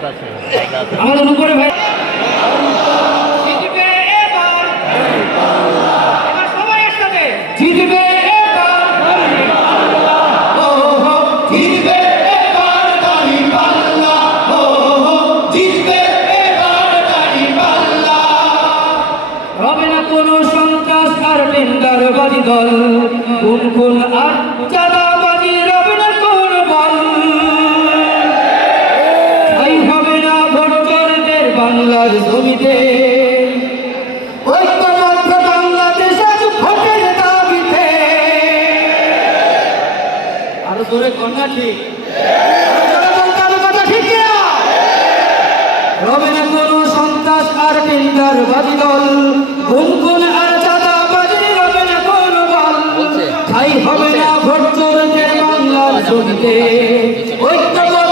আমাদের উপরে ভাই জিতবে হবে না কোনো সন্ত্রাস আর টেন্ডারবাজি দল, কোন কোন আর চাঁদাবাজি রবে না কোন বল। তাই হবে না ভোট চোরদের বাংলার জমিতে, ঐক্যবদ্ধ বাংলাদেশ আজ ভোটের দাবিতে। আরো জোরে কন্যা ঠিক কথা ঠিক না? রবে না কোনো সন্ত্রাস আর টেন্ডারবাজি দল, গুনগুন আর চাঁদাবাজি রবে না কোনো বল। ঠাই হবে না ভোট চোরদের বাংলার জমিতে, ঐক্যবদ্ধ